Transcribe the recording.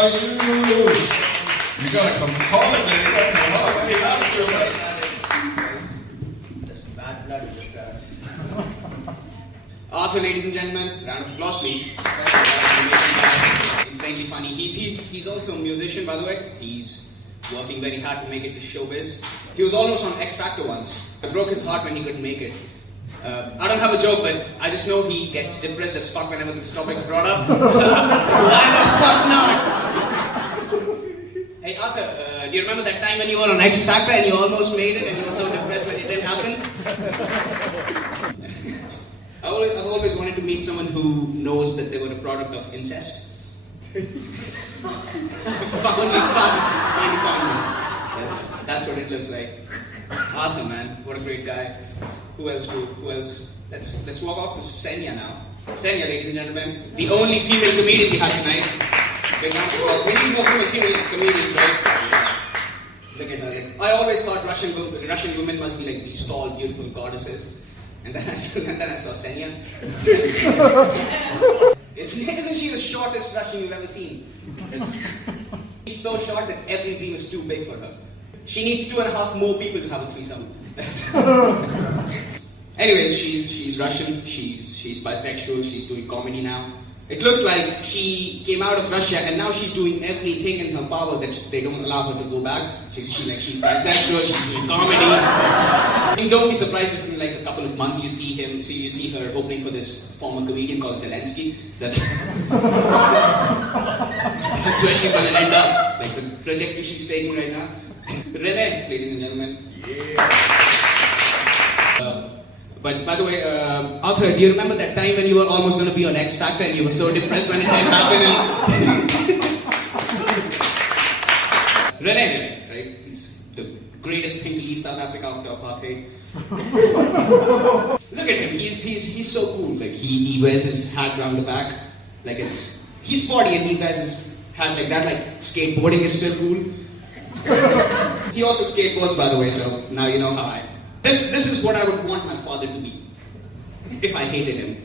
You gotta come holiday. You gotta come holiday after, right? Just bad blood, just Arthur, ladies and gentlemen, round of applause, please. Insanely funny. He's also a musician, by the way. He's working very hard to make it to showbiz. He was almost on X Factor once. It broke his heart when he couldn't make it. I don't have a joke, but I just know he gets depressed as fuck whenever this topic's brought up. So, why the fuck not? Hey Arthur, do you remember that time when you were on X Factor and you almost made it and you were so depressed when it didn't happen? I've always wanted to meet someone who knows that they were a product of incest. Fuck, only fun. That's what it looks like. Arthur, man, what a great guy. Who else? Let's walk off to Senya now. Senya, ladies and gentlemen, the only female comedian we have tonight. Big round of applause. We need more female comedians, right? Look at her. Like, I always thought Russian women must be like these tall, beautiful goddesses. And then I saw Senya. Isn't she the shortest Russian you've ever seen? She's so short that every dream is too big for her. She needs 2.5 more people to have a threesome. Anyways, she's Russian, she's bisexual, she's doing comedy now. It looks like she came out of Russia and now she's doing everything in her power that they don't allow her to go back. She's bisexual, she's doing comedy. And don't be surprised if in like a couple of months you see her opening for this former comedian called Zelensky. That's where she's gonna end up. Like the trajectory she's taking right now. Rene, ladies and gentlemen. Yeah. But by the way, Arthur, do you remember that time when you were almost going to be on X Factor and you were so depressed when it didn't happen? Rene, right? He's the greatest thing to leave South Africa after apartheid. Look at him. He's so cool. Like he wears his hat around the back, like he's 40 and he wears his hat like that. Like skateboarding is still cool. He also skateboards, by the way. So now you know how This is what I would want my father to be if I hated him.